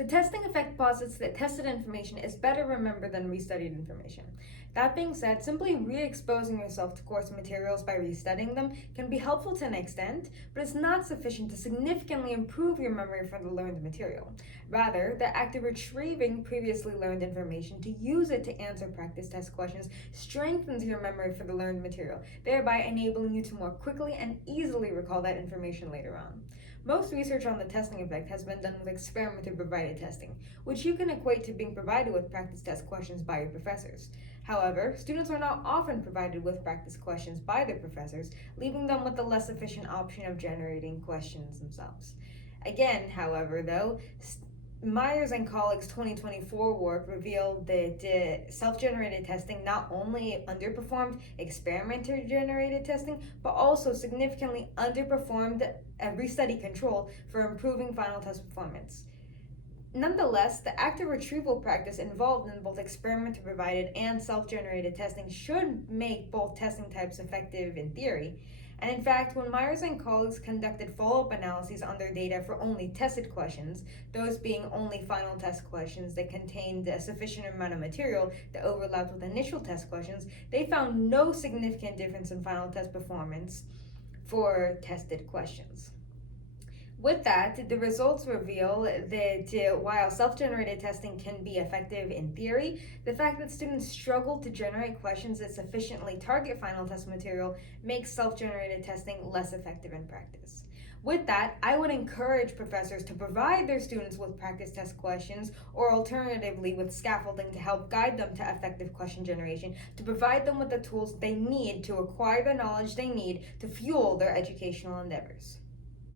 The testing effect posits that tested information is better remembered than restudied information. That being said, simply re-exposing yourself to course materials by restudying them can be helpful to an extent, but it's not sufficient to significantly improve your memory from the learned material. Rather, the act of retrieving previously learned information to use it to answer practice test questions strengthens your memory for the learned material, thereby enabling you to more quickly and easily recall that information later on. Most research on the testing effect has been done with experimenter-provided testing, which you can equate to being provided with practice test questions by your professors. However, students are not often provided with practice questions by their professors, leaving them with the less efficient option of generating questions themselves. Again, however, though, Myers and colleagues' 2024 work revealed that self-generated testing not only underperformed experimenter-generated testing, but also significantly underperformed every study control for improving final test performance. Nonetheless, the active retrieval practice involved in both experimenter-provided and self-generated testing should make both testing types effective in theory. And in fact, when Myers and colleagues conducted follow-up analyses on their data for only tested questions, those being only final test questions that contained a sufficient amount of material that overlapped with initial test questions, they found no significant difference in final test performance for tested questions. With that, the results reveal that while self-generated testing can be effective in theory, the fact that students struggle to generate questions that sufficiently target final test material makes self-generated testing less effective in practice. With that, I would encourage professors to provide their students with practice test questions, or alternatively with scaffolding to help guide them to effective question generation, to provide them with the tools they need to acquire the knowledge they need to fuel their educational endeavors.